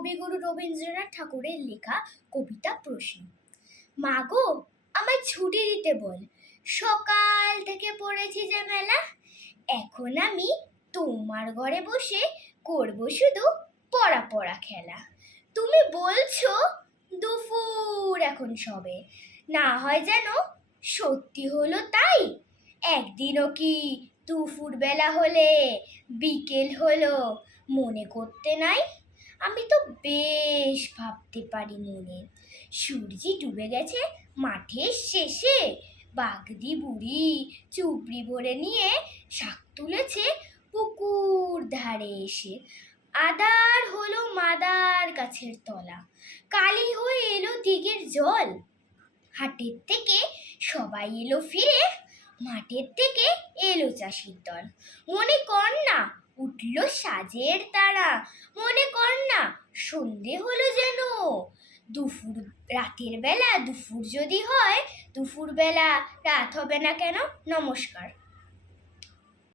কবিগুরু রবীন্দ্রনাথ ঠাকুরের লেখা কবিতা প্রশ্ন। মা গো, আমায় ছুটি দিতে বল, সকাল থেকে পড়েছি যে মেলা। এখন আমি তোমার ঘরে বসে করব শুধু পড়া পড়া খেলা। তুমি বলছো দুপুর এখন সবে, না হয় যেন সত্যি হলো তাই। একদিনও কি দুপুর বেলা হলে বিকেল হলো মনে করতে নাই? আমি তো বেশ ভাবতে পারি মনে। সূর্যি ডুবে গেছে মাঠের শেষে, বাগদি বুড়ি চুবড়ি ভরে নিয়ে শাক তুলেছে পুকুর ধারে এসে। আদার হলো মাদার গাছের তলা, কালি হয়ে এলো দিঘির জল। হাটের থেকে সবাই এলো ফিরে, মাঠের থেকে এলো চাষির দল। মনে কর না উঠল সাজের তারা, মনে কর না সন্ধে হলো যেন। দুপুর রাতের বেলা দুপুর যদি হয়, দুপুর বেলা রাত হবে না কেন? নমস্কার।